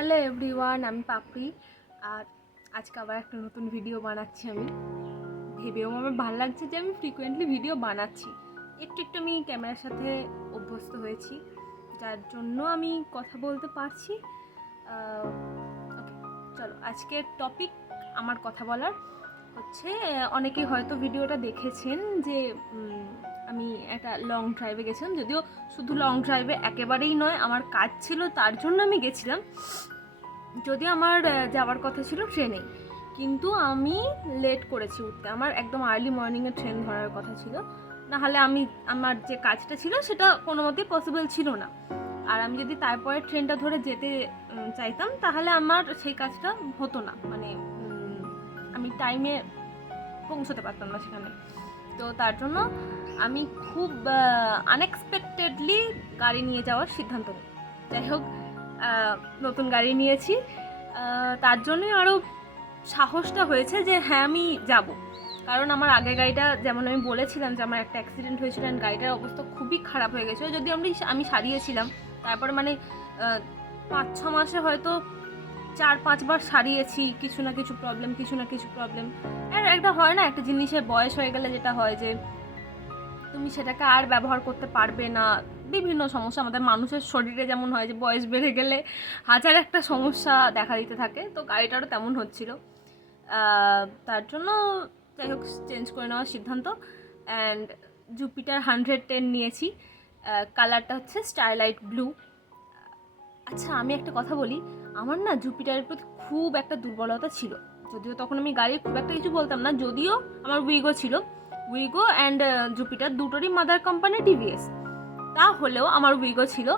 Hello everyone, আমি পাপড়ি। আর আজকে আবার একটা নতুন ভিডিও বানাচ্ছি। আমি ভেবেও আমার ভালো লাগছে যে আমি ফ্রিকোয়েন্টলি ভিডিও বানাচ্ছি। একটু একটু আমি ক্যামেরার সাথে অভ্যস্ত হয়েছি, যার জন্য আমি কথা বলতে পারছি। ওকে, চলো আজকের টপিক আমার কথা বলার হচ্ছে, অনেকেই হয়তো ভিডিওটা দেখেছেন যে আমি একটা লং ড্রাইভে গেছিলাম। যদিও শুধু লং ড্রাইভে একেবারেই নয়, আমার কাজ ছিল তার জন্য আমি গেছিলাম। যদিও আমার যাওয়ার কথা ছিল ট্রেনে, কিন্তু আমি লেট করেছি উঠতে। আমার একদম আর্লি মর্নিংয়ে ট্রেন ধরার কথা ছিল, নাহলে আমার যে কাজটা ছিল সেটা কোনো মতেই পসিবল ছিল না। আর আমি যদি তারপরে ট্রেনটা ধরে যেতে চাইতাম তাহলে আমার সেই কাজটা হতো না, মানে আমি টাইমে পৌঁছতে পারতাম না সেখানে। তো তার জন্য আমি খুব আনএক্সপেক্টেডলি গাড়ি নিয়ে যাওয়ার সিদ্ধান্ত নিই। যাই হোক, নতুন গাড়ি নিয়েছি, তার জন্যই আরও সাহসটা হয়েছে যে হ্যাঁ আমি যাব। কারণ আমার আগের গাড়িটা, যেমন আমি বলেছিলাম যে আমার একটা অ্যাক্সিডেন্ট হয়েছিল, অ্যান্ড গাড়িটার অবস্থা খুবই খারাপ হয়ে গেছিলো। যদি আমি সারিয়েছিলাম, তারপরে মানে 5-6 মাসে হয়তো 4-5 বার সারিয়েছি, কিছু না কিছু প্রবলেম। আর একটা হয় না, একটা জিনিসের বয়স হয়ে গেলে যেটা হয় যে তুমি সেটাকে আর ব্যবহার করতে পারবে না। বিভিন্ন সমস্যা আমাদের মানুষের শরীরে যেমন হয় যে বয়স বেড়ে গেলে হাজার একটা সমস্যা দেখা দিতে থাকে, তো গাড়িটারও তেমন হচ্ছিল। তার জন্য যাই হোক চেঞ্জ করে নেওয়ার সিদ্ধান্ত। অ্যান্ড জুপিটার 110 নিয়েছি। কালারটা হচ্ছে স্টারলাইট ব্লু। আচ্ছা, আমি একটা কথা বলি, আমার না জুপিটারের প্রতি খুব একটা দুর্বলতা ছিল। যদিও তখন আমি গাড়ির খুব একটা কিছু বলতাম না, যদিও আমার উইগো ছিল। উইগো অ্যান্ড জুপিটার দুটোরই মাদার কোম্পানি টিভিএস। তা হলেও আমার উইগো ছিল,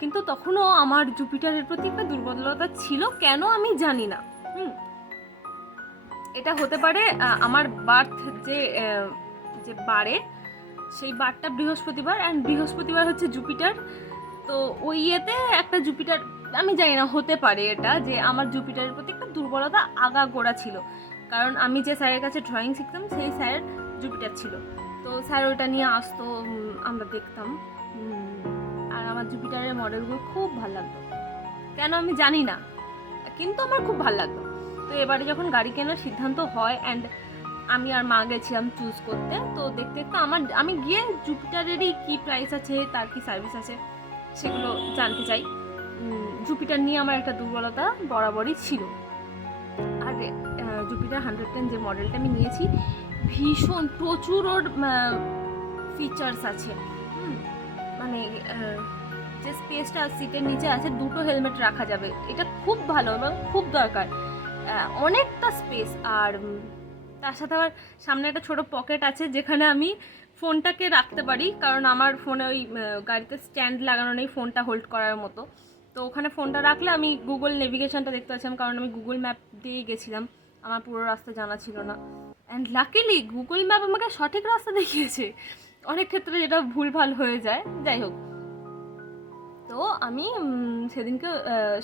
কিন্তু তখনও আমার জুপিটারের প্রতি একটা দুর্বলতা ছিল, কেন আমি জানি না। এটা হতে পারে আমার বার্থ যে বারে, সেই বারটা বৃহস্পতিবার, অ্যান্ড বৃহস্পতিবার হচ্ছে জুপিটার। তো ওই ইয়েতে একটা জুপিটার, আমি জানি না, হতে পারে এটা যে আমার জুপিটারের প্রতি একটা দুর্বলতা আগাগোড়া ছিল। কারণ আমি যে স্যারের কাছে ড্রয়িং শিখতাম সেই স্যার জুপিটার ছিল, তো স্যার ওইটা নিয়ে আসতো, আমরা দেখতাম। আর আমার জুপিটারের মডেলগুলো খুব ভালো লাগতো, কেন আমি জানি না, কিন্তু আমার খুব ভালো লাগতো। তো এবারে যখন গাড়ি কেনার সিদ্ধান্ত হয়, অ্যান্ড আমি আর মা গেছিলাম চুজ করতে, তো দেখতে দেখতে আমি গিয়ে জুপিটারেরই কী প্রাইস আছে, তার কি সার্ভিস আছে, সেগুলো জানতে চাই। জুপিটার নিয়ে আমার একটা দুর্বলতা বরাবরই ছিল। আর জুপিটার 110 যে মডেলটা আমি নিয়েছি, ভীষণ প্রচুর ওর ফিচার্স আছে। মানে যে স্পেসটা সিটের নিচে আছে, 2টো হেলমেট রাখা যাবে, এটা খুব ভালো এবং খুব দরকার। অনেকটা স্পেস। আর তার সাথে আবার সামনে একটা ছোট পকেট আছে, যেখানে আমি ফোনটাকে রাখতে পারি, কারণ আমার ফোনে ওই গাড়িতে স্ট্যান্ড লাগানো নেই ফোনটা হোল্ড করার মতো। তো ওখানে ফোনটা রাখলে আমি গুগল নেভিগেশনটা দেখতে পাচ্ছিলাম, কারণ আমি গুগল ম্যাপ দিয়েই গেছিলাম, আমার পুরো রাস্তা জানা ছিল না। অ্যান্ড লাকিলি গুগল ম্যাপ আমাকে সঠিক রাস্তা দেখিয়েছে, অনেক ক্ষেত্রে যেটা ভুলভাল হয়ে যায়। যাই হোক, তো আমি সেদিনকে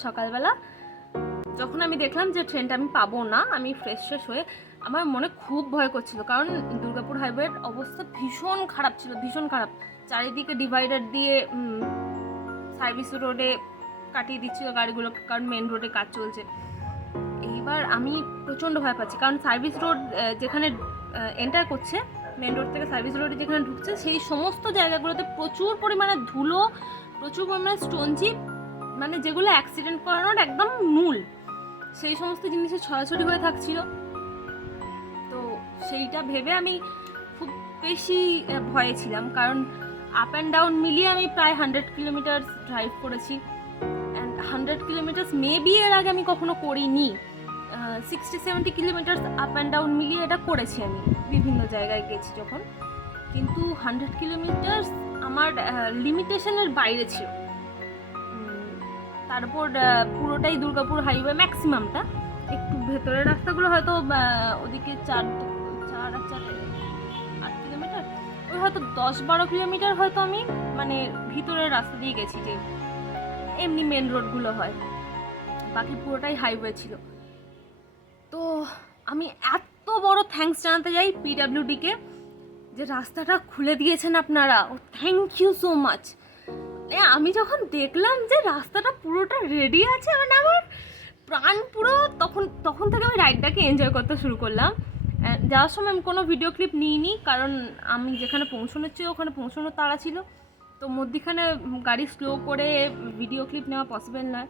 সকালবেলা যখন আমি দেখলাম যে ট্রেনটা আমি পাবো না, আমি ফ্রেশ হয়ে, আমার মনে খুব ভয় করছিল, কারণ দুর্গাপুর হাইওয়ের অবস্থা ভীষণ খারাপ ছিল, ভীষণ খারাপ। চারিদিকে ডিভাইডার দিয়ে সার্ভিস রোডে কাটিয়ে দিচ্ছিল গাড়িগুলোকে, কারণ মেন রোডে কাজ চলছে। এইবার আমি প্রচণ্ড ভয় পাচ্ছি, কারণ সার্ভিস রোড যেখানে এন্টার করছে, মেন রোড থেকে সার্ভিস রোডে যেখানে ঢুকছে, সেই সমস্ত জায়গাগুলোতে প্রচুর পরিমাণে ধুলো, প্রচুর পরিমাণে স্টোন চিপ, মানে যেগুলো অ্যাক্সিডেন্ট করানোর একদম মূল, সেই সমস্ত জিনিসে ছড়াছড়ি হয়ে থাকছিল। তো সেইটা ভেবে আমি খুব বেশি ভয়ে ছিলাম, কারণ আপ অ্যান্ড ডাউন মিলিয়ে আমি প্রায় 100 কিলোমিটার ড্রাইভ করেছি। অ্যান্ড 100 কিলোমিটার্স মেবি এর আগে আমি কখনো করিনি। 60-70 কিলোমিটার আপ অ্যান্ড ডাউন মিলিয়ে এটা করেছি আমি, বিভিন্ন জায়গায় গেছি যখন। কিন্তু 100 কিলোমিটার আমার লিমিটেশনের বাইরে ছিল। তারপর পুরোটাই দুর্গাপুর হাইওয়ে, ম্যাক্সিমামটা, একটু ভেতরের রাস্তাগুলো হয়তো ওদিকে 4 8 কিলোমিটার, ওই হয়তো 10-12 কিলোমিটার হয়তো আমি মানে ভিতরের রাস্তা দিয়ে গেছি, যে এমনি মেন রোডগুলো হয়, বাকি পুরোটাই হাইওয়ে ছিল। তো আমি এত বড় থ্যাঙ্কস জানাতে যাই পিডাব্লিউডিকে, যে রাস্তাটা খুলে দিয়েছেন আপনারা, ও থ্যাংক ইউ সো মাচ। আমি যখন দেখলাম যে রাস্তাটা পুরোটা রেডি আছে, মানে প্রাণ পুরো তখন থেকে আমি রাইডটাকে এনজয় করতে শুরু করলাম। যাওয়ার সময় আমি কোনো ভিডিও ক্লিপ নিইনি, কারণ আমি যেখানে পৌঁছানোর ছিল ওখানে পৌঁছানোর তাড়া ছিল, তো মধ্যিখানে গাড়ি স্লো করে ভিডিও ক্লিপ নেওয়া পসিবল নয়।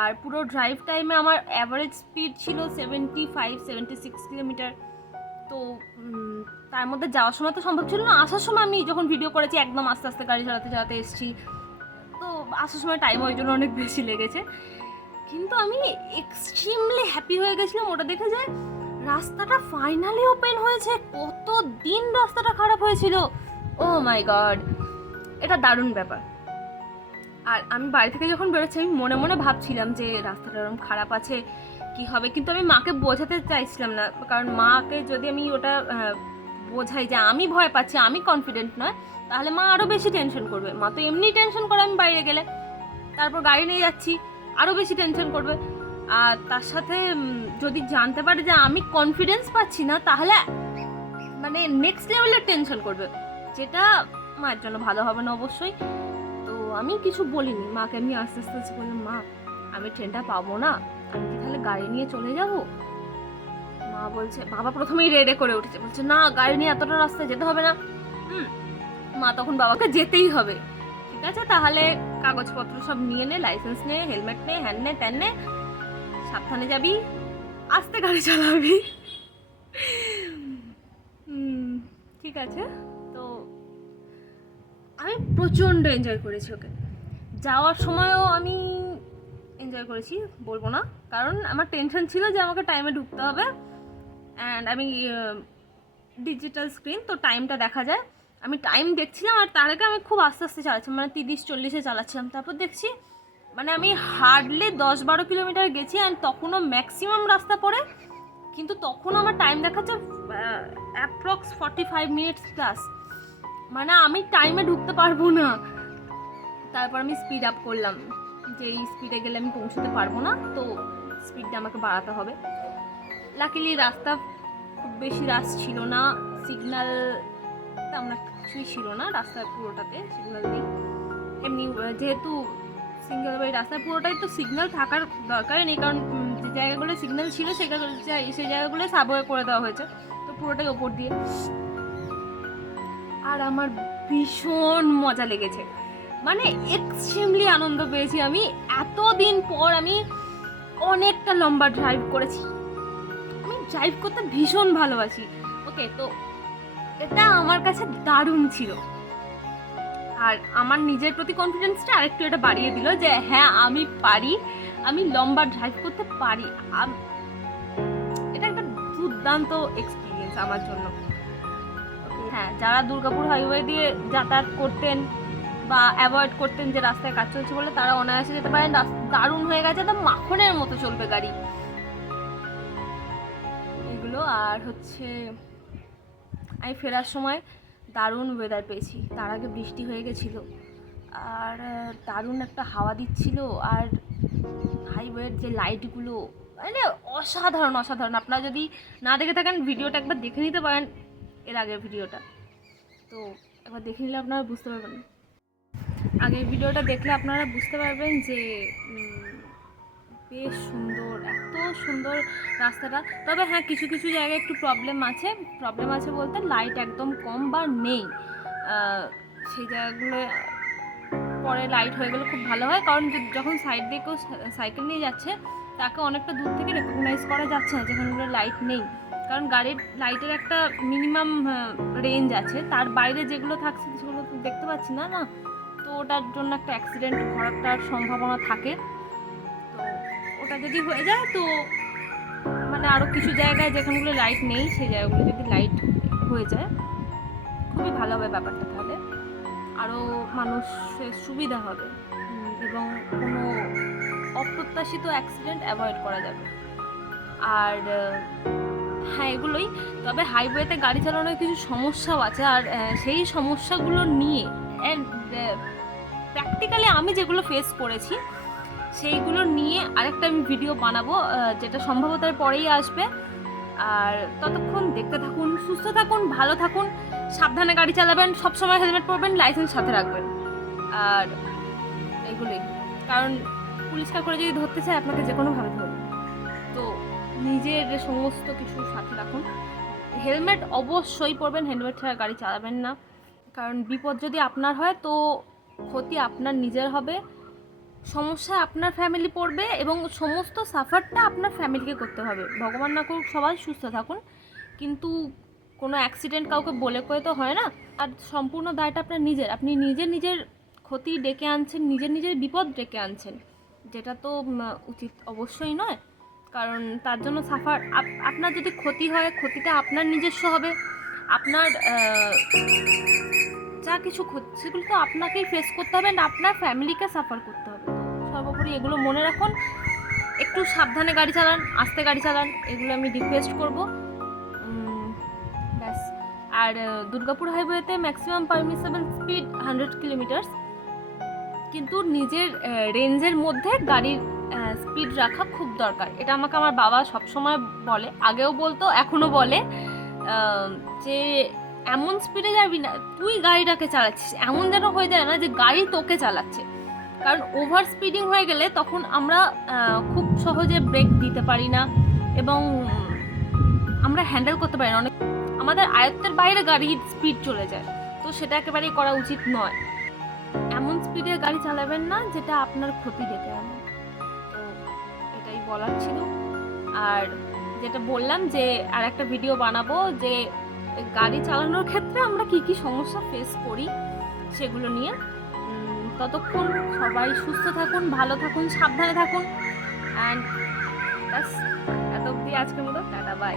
আর পুরো ড্রাইভ টাইমে আমার অ্যাভারেজ স্পিড ছিল 75-76 কিলোমিটার। তো তার মধ্যে যাওয়ার সময় তো সম্ভব ছিল না, আসার সময় আমি যখন ভিডিও করেছি একদম আস্তে আস্তে গাড়ি চালাতে চালাতে এসেছি, তো আসার সময় টাইম ওই জন্য অনেক বেশি লেগেছে। কিন্তু আমি এক্সট্রিমলি হ্যাপি হয়ে গেছিলাম ওটা দেখে যে রাস্তাটা ফাইনালি ওপেন হয়েছে। কত দিন রাস্তাটা খারাপ হয়েছিল, ও মাই গড, এটা দারুণ ব্যাপার। আর আমি বাড়ি থেকে যখন বেরোচ্ছি আমি মনে মনে ভাবছিলাম যে রাস্তাটা এরকম খারাপ আছে কি হবে, কিন্তু আমি মাকে বোঝাতে চাইছিলাম না, কারণ মাকে যদি আমি ওটা বোঝাই যে আমি ভয় পাচ্ছি, আমি কনফিডেন্ট নয়, তাহলে মা আরও বেশি টেনশন করবে। মা তো এমনি টেনশন করে আমি বাইরে গেলে, তারপর গাড়ি নিয়ে যাচ্ছি, আরও বেশি টেনশন করবে। আর তার সাথে যদি জানতে পারে যে আমি কনফিডেন্স পাচ্ছি না, তাহলে মানে নেক্সট লেভেলের টেনশন করবে, যেটা মায়ের জন্য ভালো হবে না অবশ্যই। তো আমি কিছু বলিনি মাকে, আমি আস্তে আস্তে বললাম, মা আমি ট্রেনটা পাবো না, আমি কি তাহলে গাড়ি নিয়ে চলে যাব? মা বলছে, বাবা প্রথমেই রেডে করে উঠেছে, বলছে না গাড়ি নিয়ে এতটা রাস্তায় যেতে হবে না। মা তখন বাবাকে যেতেই হবে, ঠিক আছে তাহলে কাগজপত্র সব নিয়ে নে, লাইসেন্স নে, হেলমেট নে, হ্যান নে ত্যান নে, সাবধানে যাবি, আস্তে গাড়ি চালাবি। ঠিক আছে। তো আমি প্রচণ্ড এনজয় করেছি ওকে। যাওয়ার সময়ও আমি এনজয় করেছি বলবো না, কারণ আমার টেনশন ছিল যে আমাকে টাইমে ঢুকতে হবে, অ্যান্ড আমি ডিজিটাল স্ক্রিন তো টাইমটা দেখা যায়, আমি টাইম দেখছিলাম। আর তার আগে আমি খুব আস্তে আস্তে চালাচ্ছিলাম, মানে 30-40-এ চালাচ্ছিলাম। তারপর দেখছি মানে আমি হার্ডলি 10-12 কিলোমিটার গেছি, অ্যান্ড তখনও ম্যাক্সিমাম রাস্তা পড়ে, কিন্তু তখনও আমার টাইম দেখাচ্ছে অ্যাপ্রক্স 45 মিনিটস প্লাস, মানে আমি টাইমে ঢুকতে পারবো না। তারপর আমি স্পিড আপ করলাম, যে এই স্পিডে গেলে আমি পৌঁছতে পারবো না, তো স্পিডটা আমাকে বাড়াতে হবে। লাকিলি রাস্তা খুব বেশি রাশ ছিল না, সিগন্যাল তেমন কিছুই ছিল না, রাস্তার পুরোটাতে সিগন্যাল নেই। এমনি যেহেতু সিঙ্গেল ওয়ে রাস্তার পুরোটাই, তো সিগন্যাল থাকার দরকারই নেই, কারণ যে জায়গাগুলো সিগন্যাল ছিল সেই জায়গাগুলো সাবওয়ে করে দেওয়া হয়েছে, তো পুরোটাই ওপর দিয়ে। আর আমার ভীষণ মজা লেগেছে, মানে এক্সট্রিমলি আনন্দ পেয়েছি আমি। এতদিন পর আমি অনেকটা লম্বা ড্রাইভ করেছি, আমি ড্রাইভ করতে ভীষণ ভালোবাসি। ওকে, তো এটা আমার কাছে দারুণ ছিল। আর আমার নিজের প্রতি কনফিডেন্সটা আরেকটু এটা বাড়িয়ে দিল যে হ্যাঁ আমি পারি, আমি লম্বা ড্রাইভ করতে পারি। এটা একটা দুর্দান্ত এক্সপিরিয়েন্স আমার জন্য। হ্যাঁ, যারা দুর্গাপুর হাইওয়ে দিয়ে যাতায়াত করতেন বা অ্যাভয়েড করতেন যে রাস্তায় কাজ চলছে বলে, তারা অনায়াসে যেতে পারেন, দারুণ হয়ে গেছে, একদম মাখনের মতো চলবে গাড়ি এগুলো। আর হচ্ছে আমি ফেরার সময় দারুণ ওয়েদার পেয়েছি, তার আগে বৃষ্টি হয়ে গেছিলো, আর দারুণ একটা হাওয়া দিচ্ছিল, আর হাইওয়ের যে লাইটগুলো মানে অসাধারণ অসাধারণ। আপনারা যদি না দেখে থাকেন ভিডিওটা একবার দেখে নিতে পারেন, এর আগের ভিডিওটা, তো একবার দেখে নিলে আপনারা বুঝতে পারবেন। আগের ভিডিওটা দেখলে আপনারা বুঝতে পারবেন যে বেশ সুন্দর, এত সুন্দর রাস্তাটা। তবে হ্যাঁ, কিছু কিছু জায়গায় একটু প্রবলেম আছে বলতে লাইট একদম কম বা নেই, সেই জায়গাগুলো পরে লাইট হয়ে গেলে খুব ভালো হয়, কারণ যখন সাইড দিয়ে কেউ সাইকেল নিয়ে যাচ্ছে তাকে অনেকটা দূর থেকে রেকগনাইজ করা যাচ্ছে না যেখানগুলো লাইট নেই, কারণ গাড়ির লাইটের একটা মিনিমাম রেঞ্জ আছে, তার বাইরে যেগুলো থাকছে সেগুলো দেখতে পাচ্ছি না, তো ওটার জন্য একটা অ্যাক্সিডেন্ট হওয়ার সম্ভাবনা থাকে। তো ওটা যদি হয়ে যায়, তো মানে আরও কিছু জায়গায় যেখানগুলো লাইট নেই সেই জায়গাগুলো যদি লাইট হয়ে যায় খুবই ভালো হবে ব্যাপারটা, তাহলে আরও মানুষের সুবিধা হবে এবং কোনো অপ্রত্যাশিত অ্যাক্সিডেন্ট অ্যাভয়েড করা যাবে। আর হ্যাঁ, এগুলোই। তবে হাইওয়েতে গাড়ি চালানোর কিছু সমস্যাও আছে, আর সেই সমস্যাগুলো নিয়ে প্র্যাকটিক্যালি আমি যেগুলো ফেস করেছি সেইগুলো নিয়ে আরেকটা আমি ভিডিও বানাবো, যেটা সম্ভবত পরেই আসবে। আর ততক্ষণ দেখতে থাকুন, সুস্থ থাকুন, ভালো থাকুন, সাবধানে গাড়ি চালাবেন, সবসময় হেলমেট পরবেন, লাইসেন্স সাথে রাখবেন। আর এগুলোই, কারণ পুলিশ কাকুরা যদি ধরতে চায় আপনাকে যে কোনোভাবে ধরবে। তো নিজের সমস্ত কিছু সাথে রাখুন। হেলমেট অবশ্যই পরবেন, হেলমেট ছাড়া গাড়ি চালাবেন না, কারণ বিপদ যদি আপনার হয় তো ক্ষতি আপনার নিজের হবে, সমস্যা আপনার ফ্যামিলি পড়বে এবং সমস্ত সাফারটা আপনার ফ্যামিলিকে করতে হবে। ভগবান না করুক সবাই সুস্থ থাকুন, কিন্তু কোনো অ্যাক্সিডেন্ট কাউকে বলে কয়ে তো হয় না। আর সম্পূর্ণ দায়টা আপনার নিজের, আপনি নিজের ক্ষতি ডেকে আনছেন, নিজের বিপদ ডেকে আনছেন, যেটা তো উচিত অবশ্যই নয়। কারণ তার জন্য সাফার, আপনার যদি ক্ষতি হয় ক্ষতিটা আপনার নিজস্ব হবে, আপনার যা কিছু ক্ষতি সেগুলো তো আপনাকেই ফেস করতে হবে না, আপনার ফ্যামিলিকে সাফার করতে হবে। সর্বোপরি এগুলো মনে রাখুন, একটু সাবধানে গাড়ি চালান, আস্তে গাড়ি চালান, এগুলো আমি রিকোয়েস্ট করব। ব্যাস। আর দুর্গাপুর হাইওয়েতে ম্যাক্সিমাম পারমিসেবল স্পিড 100 কিলোমিটার, কিন্তু নিজের রেঞ্জের মধ্যে গাড়ির স্পিড রাখা খুব দরকার। এটা আমাকে আমার বাবা সবসময় বলে, আগেও বলতো এখনও বলে, যে এমন স্পিডে যাবি না, তুই গাড়িটাকে চালাচ্ছিস, এমন যেন হয়ে যায় না যে গাড়ি তোকে চালাচ্ছে। কারণ ওভার স্পিডিং হয়ে গেলে তখন আমরা খুব সহজে ব্রেক দিতে পারি না এবং আমরা হ্যান্ডেল করতে পারি না, অনেক আমাদের আয়ত্তের বাইরে গাড়ির স্পিড চলে যায়। তো সেটা একেবারেই করা উচিত নয়। এমন স্পিডে গাড়ি চালাবেন না যেটা আপনার ক্ষতি ডেকে আনে। তো এটাই বলার ছিল। আর যেটা বললাম যে আর একটা ভিডিও বানাবো যে গাড়ি চালানোর ক্ষেত্রে আমরা কি সমস্যা ফেস করি সেগুলো নিয়ে। ততক্ষণ সবাই সুস্থ থাকুন, ভালো থাকুন, সাবধানে থাকুন। অ্যান্ড ব্যাস, এত অবধি আজকের মতো, টাটা, বাই।